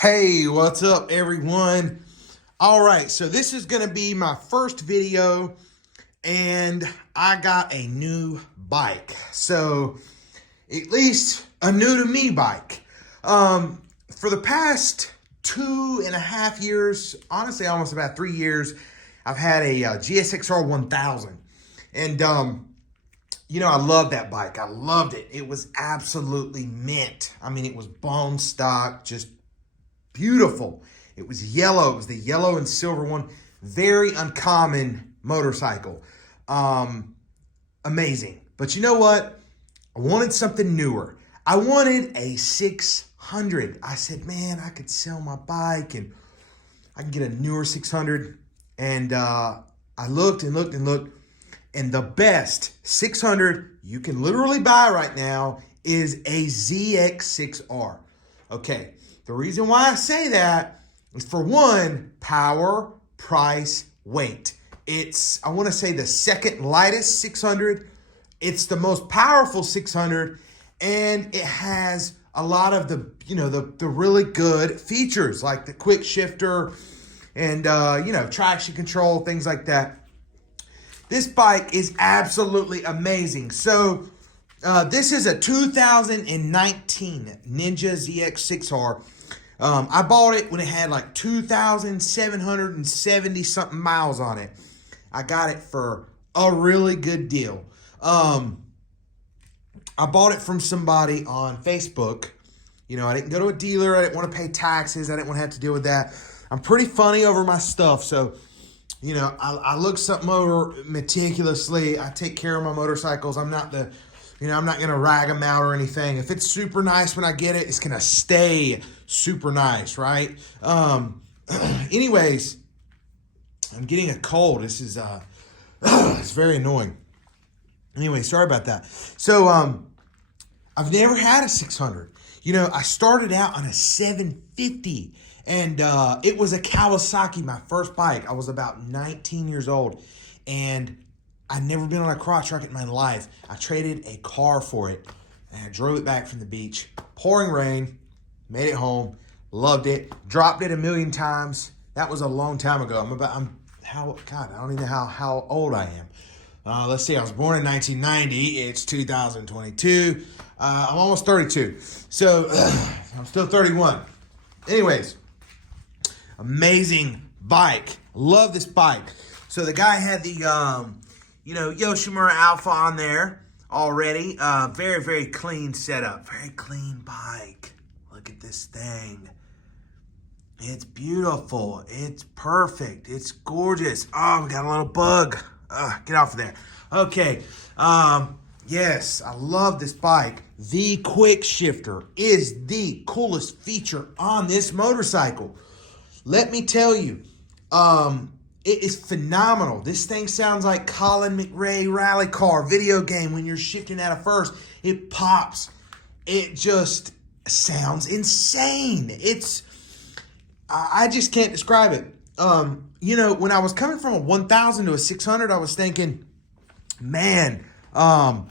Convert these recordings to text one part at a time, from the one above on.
Hey, what's up everyone? All right, so this is gonna be my first video and I got a new bike. So at least a new to me bike. For the past 2.5 years, honestly, almost about 3 years, I've had a GSX-R 1000. And I love that bike. I loved it. It was absolutely mint. I mean, it was bone stock, just beautiful. It was yellow. It was the yellow and silver one. Very uncommon motorcycle. Amazing. But you know what? I wanted something newer. I wanted a 600. I said, man, I could sell my bike and I can get a newer 600. And I looked and looked and looked. And the best 600 you can literally buy right now is a ZX6R. Okay. The reason why I say that is, for one, power, price, weight. It's, I want to say, the second lightest 600. It's the most powerful 600, and it has a lot of the really good features like the quick shifter and traction control, things like that. This bike is absolutely amazing. So this is a 2019 Ninja ZX6R. I bought it when it had like 2,770 something miles on it. I got it for a really good deal. I bought it from somebody on Facebook. I didn't go to a dealer. I didn't want to pay taxes. I didn't want to have to deal with that. I'm pretty funny over my stuff. So, I look something over meticulously. I take care of my motorcycles. I'm not going to rag them out or anything. If it's super nice when I get it, it's going to stay super nice, right? Anyways, I'm getting a cold. This is, it's very annoying. Anyway, sorry about that. So, I've never had a 600. I started out on a 750. And it was a Kawasaki, my first bike. I was about 19 years old. And I'd never been on a cross track in my life. I traded a car for it. And I drove it back from the beach. Pouring rain. Made it home. Loved it. Dropped it a million times. That was a long time ago. I don't even know how old I am. Let's see. I was born in 1990. It's 2022. I'm almost 32. So I'm still 31. Anyways. Amazing bike. Love this bike. So the guy had the, Yoshimura Alpha on there already. Very, very clean setup. Very clean bike. Look at this thing. It's beautiful. It's perfect. It's gorgeous. Oh, we got a little bug. Get off of there. Okay. Yes, I love this bike. The quick shifter is the coolest feature on this motorcycle. Let me tell you, it is phenomenal. This thing sounds like Colin McRae rally car video game when you're shifting out of first. It pops. It just sounds insane. I just can't describe it. When I was coming from a 1000 to a 600, I was thinking, man, how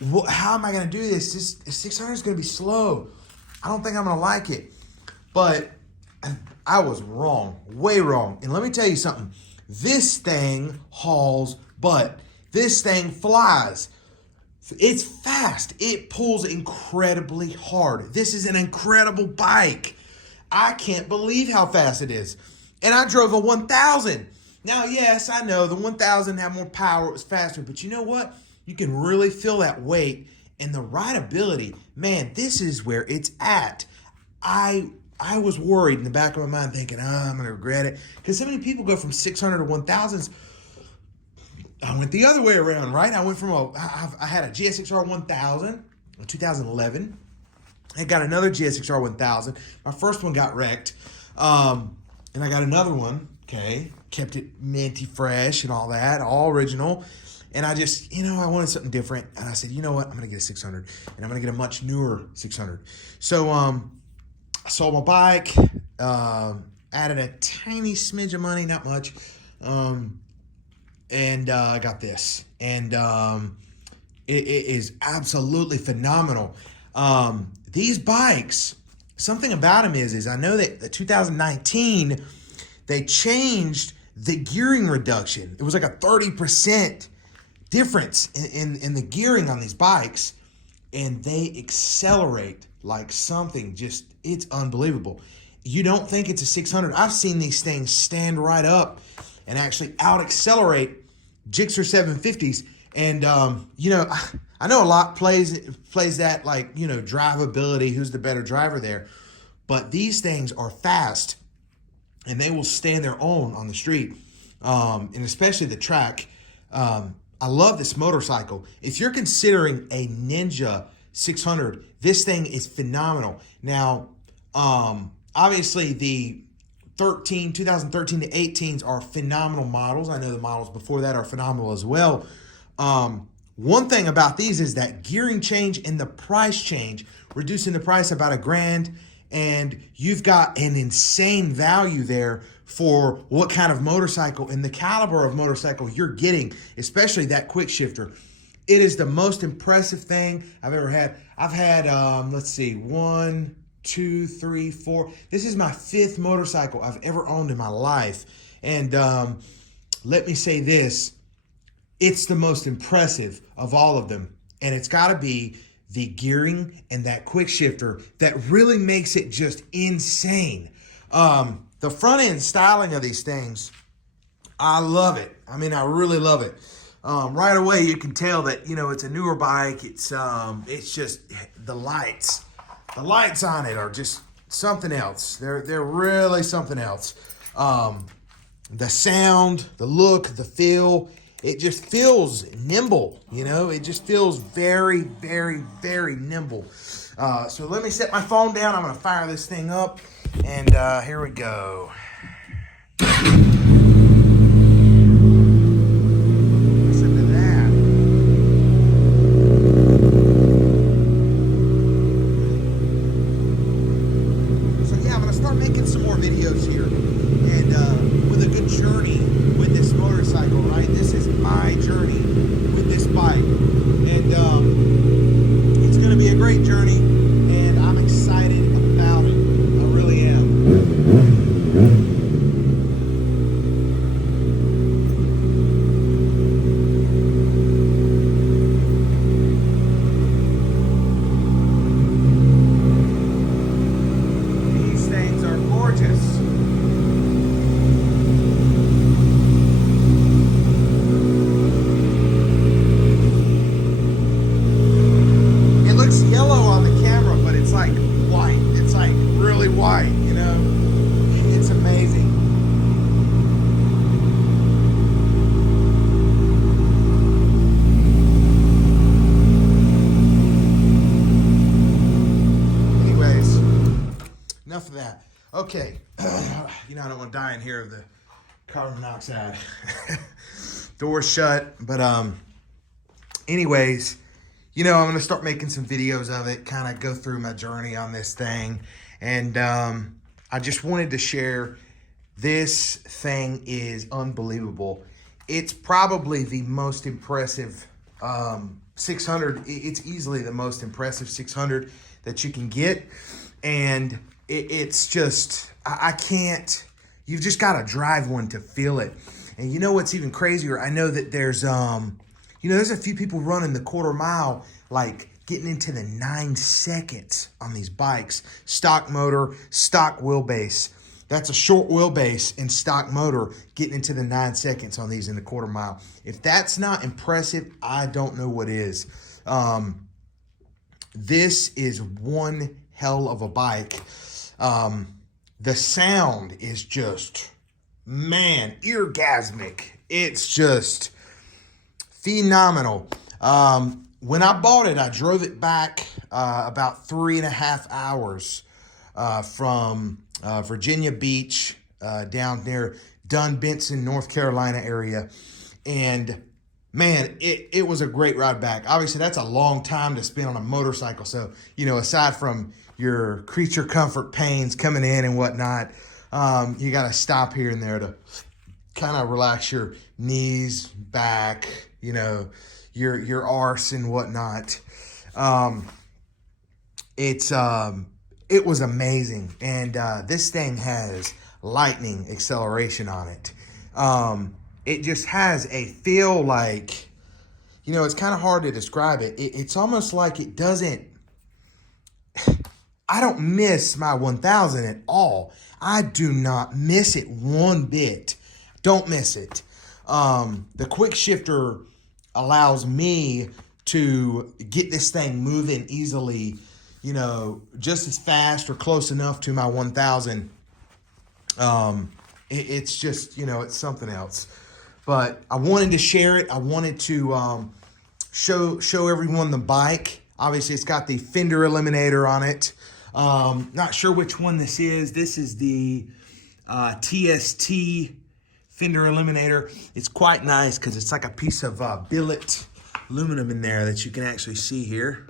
am I going to do this? This 600 is going to be slow. I don't think I'm going to like it. But I was wrong, way wrong. And let me tell you something. This thing hauls butt. This thing flies. It's fast. It pulls incredibly hard. This is an incredible bike. I can't believe how fast it is. And I drove a 1000. Now, yes, I know the 1000 had more power. It was faster. But you know what? You can really feel that weight and the rideability. Man, this is where it's at. I was worried in the back of my mind thinking, I'm going to regret it. Because so many people go from 600 to 1000s. I went the other way around, right? I went from I had a GSX-R 1000 in 2011. I got another GSX-R 1000. My first one got wrecked. And I got another one, okay? Kept it minty fresh and all that, all original. And I just, I wanted something different. And I said, you know what? I'm going to get a 600. And I'm going to get a much newer 600. So, I sold my bike, added a tiny smidge of money, not much, and I got this. And it is absolutely phenomenal. These bikes something about them is I know that the 2019, they changed the gearing reduction. It was like a 30% difference in the gearing on these bikes, and they accelerate like something just, it's unbelievable. You don't think it's a 600. I've seen these things stand right up and actually out accelerate Gixxer 750s. And, you know, I know a lot plays that, like, you know, drivability, who's the better driver there. But these things are fast, and they will stand their own on the street, and especially the track. I love this motorcycle. If you're considering a Ninja 600, this thing is phenomenal. Now, obviously the 2013 to 18s are phenomenal models. I know the models before that are phenomenal as well. One thing about these is that gearing change and the price change, reducing the price about $1,000, and you've got an insane value there for what kind of motorcycle and the caliber of motorcycle you're getting, especially that quick shifter. It is the most impressive thing I've ever had. I've had, let's see, 1, 2, 3, 4. This is my 5th motorcycle I've ever owned in my life. And let me say this, it's the most impressive of all of them. And it's gotta be the gearing and that quick shifter that really makes it just insane. The front end styling of these things, I love it. I mean, I really love it. Right away, you can tell that, you know, it's a newer bike. It's just the lights on it are just something else. They're really something else. The sound, the look, the feel, it just feels nimble, you know, it just feels very, very, very nimble. So let me set my phone down. I'm going to fire this thing up, and here we go. Listen to that. So yeah, I'm going to start making some more videos here, and with a good journey with this motorcycle, right? This is my journey with this bike, and it's going to be a great journey, and I'm excited about it. I really am. These things are gorgeous. Yellow on the camera, but it's like white. It's like really white, you know? It's amazing. Anyways, enough of that. Okay, you know, I don't want to die in here of the carbon monoxide. Door's shut, but anyways, you know, I'm going to start making some videos of it, kind of go through my journey on this thing. And I just wanted to share, this thing is unbelievable. It's probably the most impressive 600. It's easily the most impressive 600 that you can get. And it's just, I can't, you've just got to drive one to feel it. And you know what's even crazier? I know that there's, you know, there's a few people running the quarter mile, like getting into the 9 seconds on these bikes. Stock motor, stock wheelbase. That's a short wheelbase and stock motor, getting into the 9 seconds on these in the quarter mile. If that's not impressive, I don't know what is. This is one hell of a bike. The sound is just, man, orgasmic. It's just phenomenal. When I bought it, I drove it back about 3.5 hours from Virginia Beach down near Dunn-Benson, North Carolina area. And man, it was a great ride back. Obviously, that's a long time to spend on a motorcycle. So, you know, aside from your creature comfort pains coming in and whatnot, you got to stop here and there to kind of relax your knees, back, you know, your arse and whatnot. It's it was amazing. And this thing has lightning acceleration on it. It just has a feel like, you know, it's kind of hard to describe it. It's almost like it doesn't, I don't miss my 1000 at all. I do not miss it one bit. Don't miss it. The quick shifter allows me to get this thing moving easily, you know, just as fast or close enough to my 1000. It's just, you know, it's something else. But I wanted to share it. I wanted to show everyone the bike. Obviously, it's got the fender eliminator on it. Not sure which one this is. This is the TST fender eliminator. It's quite nice because it's like a piece of billet aluminum in there that you can actually see here.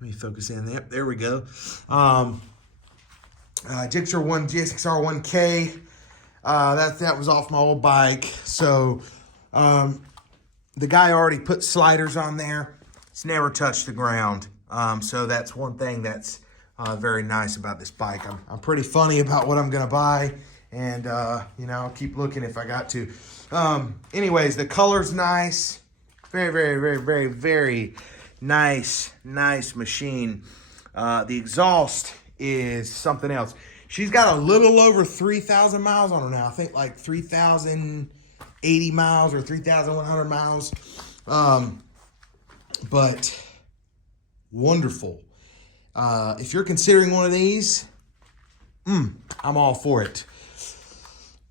Let me focus in there. There we go. ZX6R 1K. That was off my old bike. So the guy already put sliders on there. It's never touched the ground. So that's one thing that's very nice about this bike. I'm pretty funny about what I'm gonna buy, and you know, I'll keep looking if I got to. Anyways, the color's nice. Very, very, very, very, very nice machine. The exhaust is something else. She's got a little over 3,000 miles on her now. I think like 3,080 miles or 3,100 miles. But wonderful. If you're considering one of these, I'm all for it.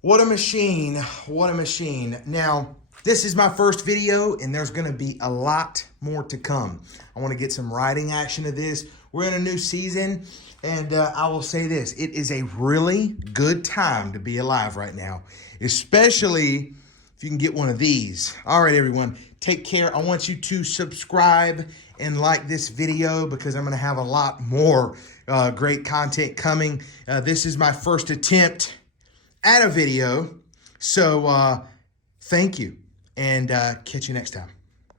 What a machine. What a machine. Now, this is my first video, and there's going to be a lot more to come. I want to get some riding action to this. We're in a new season, and I will say this. It is a really good time to be alive right now, especially if you can get one of these. All right, everyone, take care. I want you to subscribe and like this video because I'm going to have a lot more great content coming. This is my first attempt at a video, so thank you, and catch you next time.